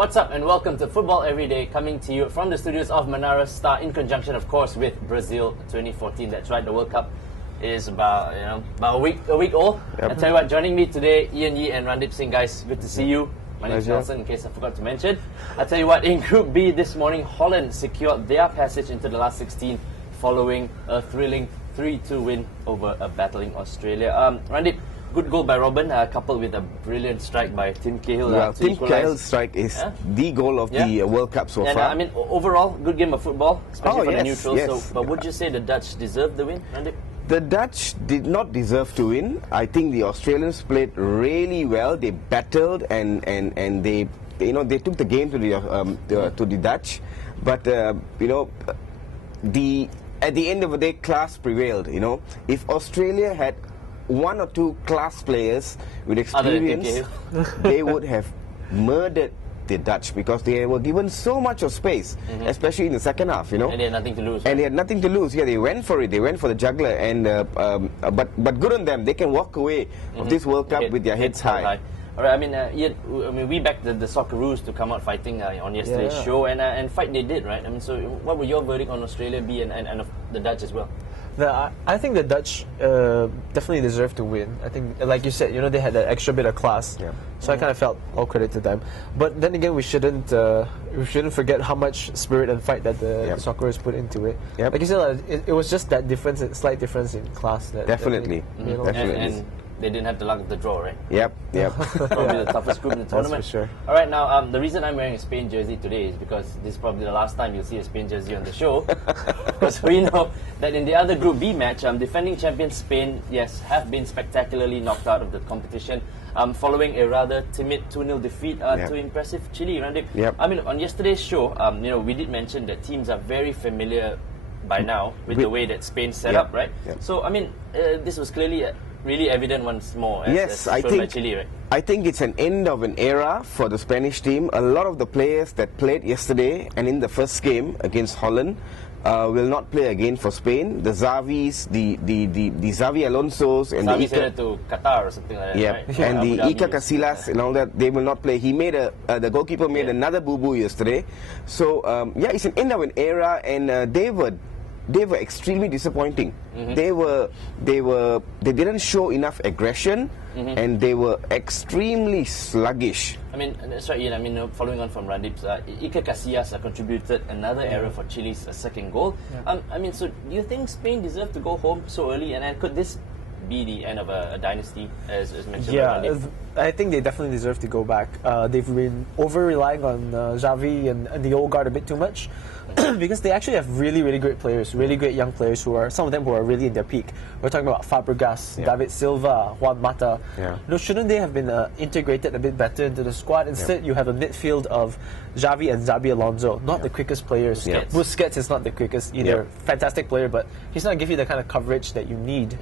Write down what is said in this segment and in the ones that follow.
What's up and welcome to Football Everyday, coming to you from the studios of Manara Star in conjunction, of course, with Brazil 2014. That's right, the World Cup is about a week old. Yep. I tell you what, joining me today, Ian Yee and Randip Singh, guys. Good to see you. My name is Nelson, in case I forgot to mention. I tell you what, in Group B this morning, Holland secured their passage into the last 16 following a thrilling 3-2 win over a battling Australia. Randip, good goal by Robin, coupled with a brilliant strike by Tim Cahill. Well, Tim Cahill's strike is the goal of the World Cup so far. I mean, overall, good game of football, especially for the neutrals. But would you say the Dutch deserved the win, Randip? The Dutch did not deserve to win. I think the Australians played really well. They battled and they took the game to the Dutch. But at the end of the day, class prevailed. If Australia had one or two class players with experience, they would have murdered the Dutch because they were given so much of space, especially in the second half. And they had nothing to lose. And they had nothing to lose. Yeah, they went for it. They went for the juggler. And but good on them. They can walk away of this World Cup with their heads high. All right. Ian, we backed the Socceroos to come out fighting on yesterday's show, and fight they did, right? I mean, so what would your verdict on Australia be, and the Dutch as well? I think the Dutch definitely deserve to win. I think, like you said, they had that extra bit of class. Yeah. So I kind of felt all credit to them. But then again, we shouldn't forget how much spirit and fight that the Socceroos put into it. Yep. Like you said, it was just that difference, slight difference in class. Definitely. And they didn't have the luck of the draw, right? Yep. Probably the toughest group in the tournament. That's for sure. All right, now the reason I'm wearing a Spain jersey today is because this is probably the last time you'll see a Spain jersey on the show. Because we know that in the other Group B match, defending champions Spain, have been spectacularly knocked out of the competition following a rather timid 2-0 defeat to impressive Chile. Randip. I mean, on yesterday's show, we did mention that teams are very familiar by now with the way that Spain set up, right? So, I mean, this was clearly really evident once more. I think by Chile, right? I think it's an end of an era for the Spanish team. A lot of the players that played yesterday and in the first game against Holland will not play again for Spain. The Xavis, the Xavi Alonso's, and Xavi's headed to Qatar or something like that. Right? And the Iker Casillas and all that, they will not play. He made the goalkeeper made another boo-boo yesterday. So it's an end of an era, and they were extremely disappointing. They didn't show enough aggression, and they were extremely sluggish. I mean, that's right, Ian. I mean, following on from Randip's, Iker Casillas contributed another error for Chile's second goal. I mean, so do you think Spain deserved to go home so early, and could this be the end of a dynasty, as mentioned by Randip? I think they definitely deserve to go back. They've been over-relying on Xavi and the old guard a bit too much. Because they actually have really, really great players, really great young players some of them who are really in their peak. We're talking about Fabregas, David Silva, Juan Mata. Shouldn't they have been integrated a bit better into the squad? Instead, you have a midfield of Xavi and Xabi Alonso, not the quickest players. Busquets is not the quickest either. Fantastic player, but he's not give you the kind of coverage that you need.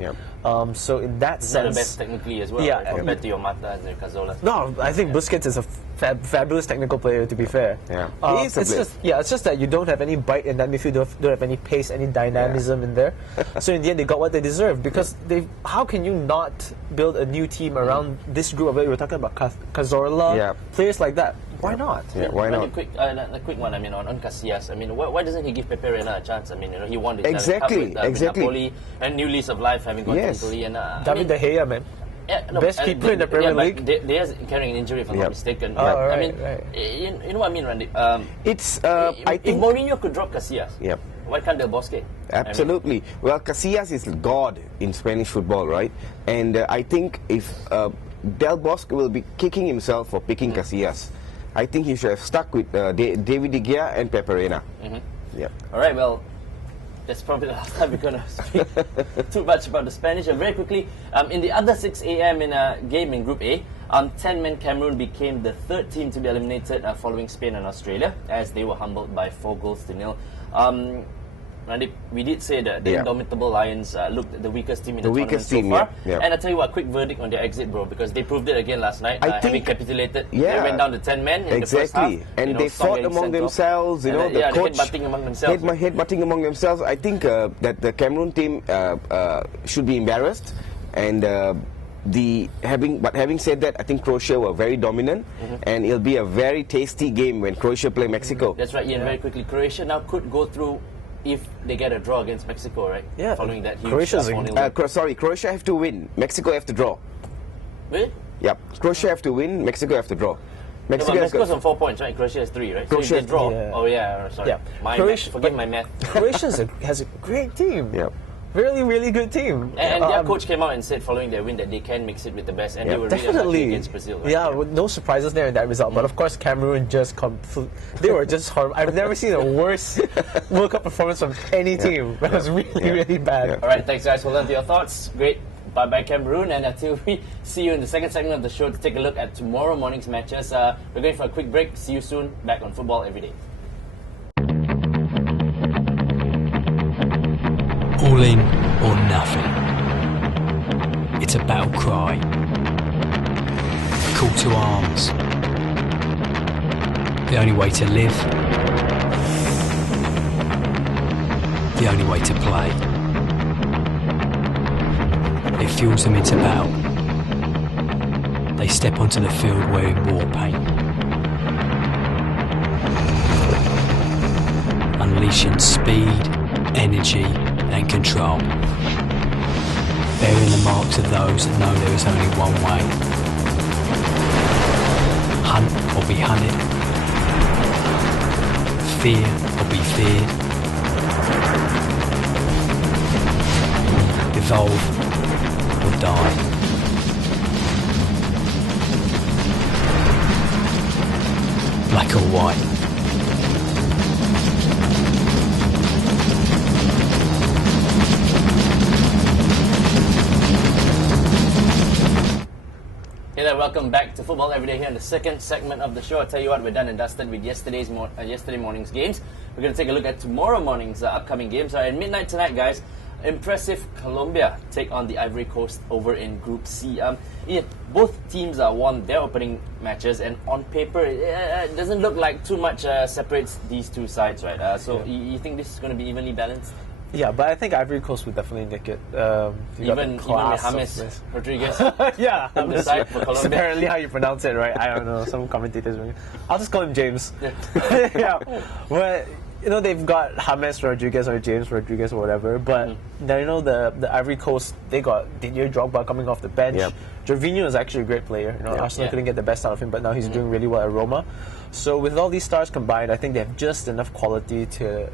So in that sense, not the best technically as well, right? Compared to your Mata and your Cazorla. No, I think Busquets is a fabulous technical player, to be fair. It's just that you don't have any bite in that midfield, don't have any pace, any dynamism in there. So in the end, they got what they deserved, because how can you not build a new team around this group of it? We're talking about Cazorla, players like that. Why not? Why not? A quick one. I mean, on Casillas. I mean, why doesn't he give Pepe Reina a chance? I mean, he won the Italian Cup with Napoli, and new lease of life, having gone to Italy. And David De Gea, man. Best keeper in the Premier League. They are carrying an injury, if I'm not mistaken. You know what I mean, Randy? If Mourinho could drop Casillas, why can't Del Bosque? Absolutely. Well, Casillas is God in Spanish football, right? And I think if Del Bosque will be kicking himself for picking Casillas, I think he should have stuck with David De Gea and Pepe Reina. All right, well, that's probably the last time we're going to speak too much about the Spanish. Very quickly, in the other 6 a.m. in a game in Group A, 10-man Cameroon became the third team to be eliminated following Spain and Australia, as they were humbled by 4-0. Randy, we did say that the indomitable Lions looked the weakest team in the tournament so far. And I'll tell you what, quick verdict on their exit, bro, because they proved it again last night. Having capitulated, they went down to 10 men in the first half. And they fought among themselves, the coach headbutting among themselves. Headbutting among themselves. I think that the Cameroon team should be embarrassed, and having said that, I think Croatia were very dominant, and it'll be a very tasty game when Croatia play Mexico. That's right, Ian. Very quickly, Croatia now could go through if they get a draw against Mexico, right? Yeah. Following that huge Croatia's 4-0 win. Sorry, Croatia have to win. Mexico have to draw. Really? Yep. Croatia have to win. Mexico have to draw. No, Mexico but has Mexico's got- on 4 points, right? Croatia has 3, right? Croatia so if has they draw. yeah. Oh yeah, sorry. Yeah. My Croatia- math, forget my math. Croatia has a great team. Yep. Really, really good team. And their coach came out and said following their win that they can mix it with the best, and they Yeah, were really unlucky Definitely. against Brazil. Right? Yeah, with no surprises there in that result. But of course, Cameroon just they were just horrible. I've never seen a worse World Cup performance from any team. That was really, really bad. Yeah. All right, thanks guys. Hold on to your thoughts. Great. Bye-bye Cameroon, and until we see you in the second segment of the show to take a look at tomorrow morning's matches. We're going for a quick break. See you soon. Back on Football Everyday. All in or nothing. It's a battle cry. A call to arms. The only way to live. The only way to play. It fuels them into battle. They step onto the field wearing war paint. Unleashing speed, energy and control. Bearing the marks of those that know there is only one way. Hunt or be hunted. Fear or be feared. Evolve or die. Black or white. Hey there, welcome back to Football Everyday here in the second segment of the show. I'll tell you what, we're done and dusted with yesterday morning's games. We're going to take a look at tomorrow morning's upcoming games. At midnight tonight, guys, impressive Colombia take on the Ivory Coast over in Group C. Both teams won their opening matches, and on paper, it doesn't look like too much separates these two sides, right? So you think this is going to be evenly balanced? Yeah, but I think Ivory Coast would definitely nick it. Even with James Rodriguez Yeah, on the side for That's Colombia. apparently how you pronounce it, right? I don't know. Some commentators. I'll just call him James. Yeah, but they've got James Rodriguez or James Rodriguez or whatever. But the Ivory Coast, they got Didier Drogba coming off the bench. Yep. Jorginho is actually a great player. Arsenal couldn't get the best out of him, but now he's doing really well at Roma. So with all these stars combined, I think they have just enough quality to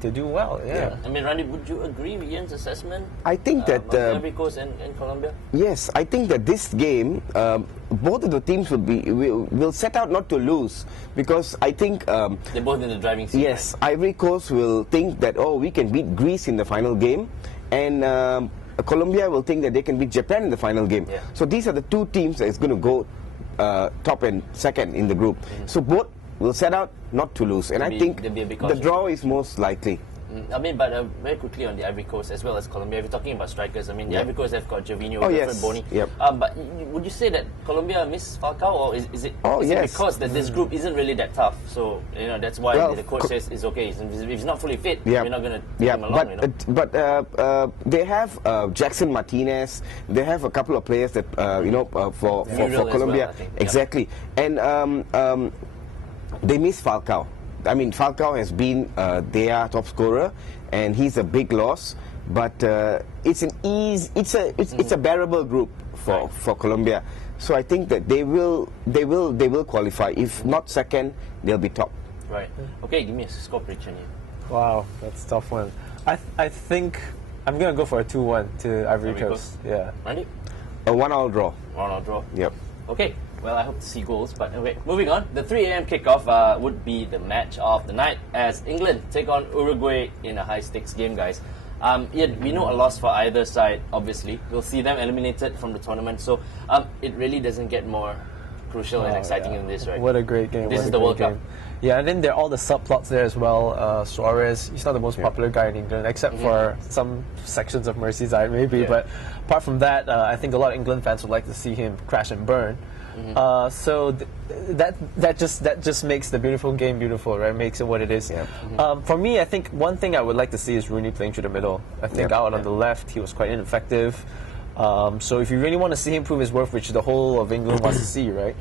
do well. Yeah. I mean, Randy, would you agree with Ian's assessment? I think that of Ivory Coast and Colombia? yes, I think that this game, both of the teams will set out not to lose, because I think They're both in the driving seat. yes, Ivory Coast will think that we can beat Greece in the final game, and Colombia will think that they can beat Japan in the final game. Yeah. So these are the two teams that is going to go top and second in the group. So both will set out not to lose, and There'll I be- think there'll be a big the caution. draw is most likely. I mean, but very quickly on the Ivory Coast as well as Colombia, if you're talking about strikers, I mean, the Ivory Coast have got Jorginho, Oh, Wilfred yes. Bony. Yep. But would you say that Colombia miss Falcao, or is it Oh, is it yes. because that this group isn't really that tough? So, that's why Well, the coach says it's okay. If he's not fully fit, Yeah. we're not going to take Yeah, him along, but they have Jackson Martinez. They have a couple of players that for Muriel as Colombia, well, I think. Yeah. exactly. And they miss Falcao. I mean, Falcao has been their top scorer, and he's a big loss. But it's a bearable group for Colombia. So I think that they will qualify. If not second, they'll be top. Right. Okay, give me a score prediction here. Wow, that's a tough one. I think I'm gonna go for a 2-1 to Ivory Ivory Coast. Yeah. Randy? A 1-1 draw. 1-1 draw. Yep. Okay, well, I hope to see goals. But anyway, moving on. The 3 a.m. kickoff would be the match of the night as England take on Uruguay in a high-stakes game, guys. Ian, we know a loss for either side, obviously. We'll see them eliminated from the tournament. So it really doesn't get more crucial and exciting than this, right? What a great game. This what is a the great World Cup. game. Yeah, and then there are all the subplots there as well. Suarez, he's not the most popular guy in England, except for some sections of Merseyside, maybe. Yeah. But apart from that, I think a lot of England fans would like to see him crash and burn. So that just makes the beautiful game beautiful, right? Makes it what it is. Yeah. For me, I think one thing I would like to see is Rooney playing through the middle. I think Yeah. out on the left, he was quite ineffective. So if you really want to see him prove his worth, which the whole of England wants to see, right?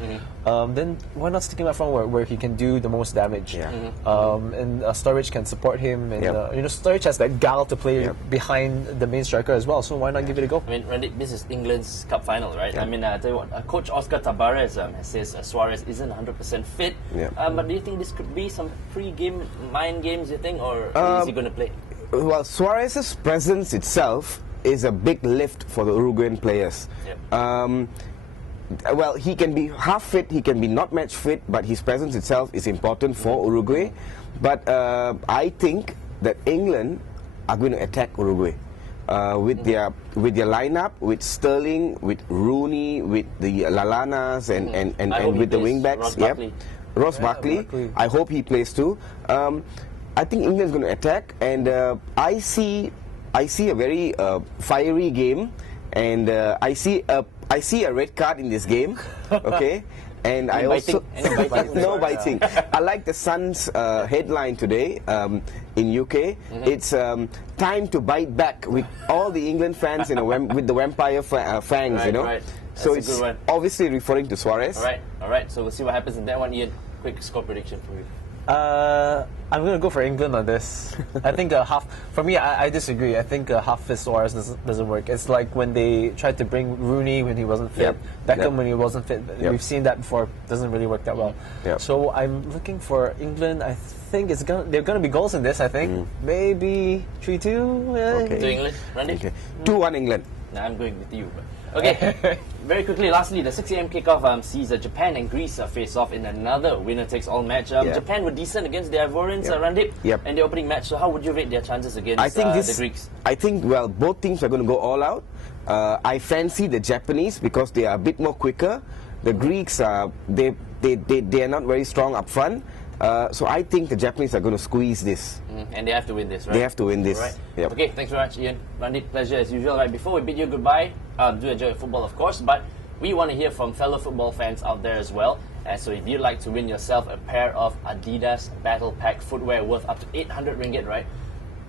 Then why not stick him up front where he can do the most damage? And Sturridge can support him, and Sturridge has that gal to play behind the main striker as well. So why not give it a go? I mean, Randy, this is England's cup final, right? I mean, I tell you what, Coach Oscar Tabarez says Suarez isn't 100% fit. But do you think this could be some pre-game mind games? You think, or is he going to play? Well, Suarez's presence itself is a big lift for the Uruguayan players. Well, he can be half fit, he can be not match fit, but his presence itself is important for Uruguay. But I think that England are going to attack Uruguay with their lineup, with Sterling, with Rooney, with the Lalanas, and with the wing backs. Ross Barkley. I hope he plays too. I think England's going to attack, and I see a very fiery game, and I see a red card in this game. Okay, and I also no biting. I like the Sun's headline today in UK. It's time to bite back with all the England fans with the vampire fangs. So it's obviously referring to Suarez. All right. So we'll see what happens in that one. Ian, quick score prediction for you. I'm going to go for England on this. I think a half. For me, I disagree. I think a half fit Suarez doesn't work. It's like when they tried to bring Rooney when he wasn't fit, Beckham when he wasn't fit. We've seen that before. Doesn't really work that well. So I'm looking for England. I think they're going to be goals in this. I think maybe 3-2. To England, Randy? 2-1 England. Nah, I'm going with you. Okay, very quickly, lastly, the 6 a.m. kickoff sees Japan and Greece face off in another winner-takes-all match. Japan were decent against the Ivorians, Randy, in the opening match. So how would you rate their chances against the Greeks? I think, well, both teams are going to go all out. I fancy the Japanese because they are a bit more quicker. The Greeks, they are not very strong up front. So I think the Japanese are going to squeeze this. And they have to win this, right? They have to win this. Right. Okay, thanks very much, Ian. Randy, pleasure as usual. Right, before we bid you goodbye, do enjoy football, of course, but we want to hear from fellow football fans out there as well. And so if you'd like to win yourself a pair of Adidas Battle Pack footwear worth up to 800 ringgit, right?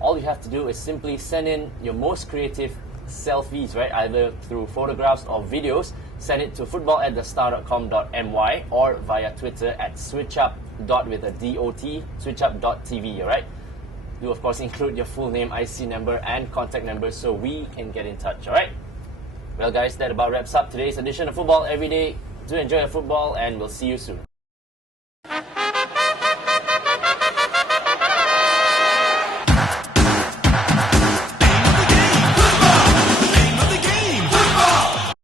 All you have to do is simply send in your most creative selfies, right? Either through photographs or videos. Send it to football@thestar.com.my or via Twitter at switchup.dot, switchup.tv, alright? Do of course include your full name, IC number and contact number so we can get in touch, alright? Well guys, that about wraps up today's edition of Football Everyday. Do enjoy your football and we'll see you soon.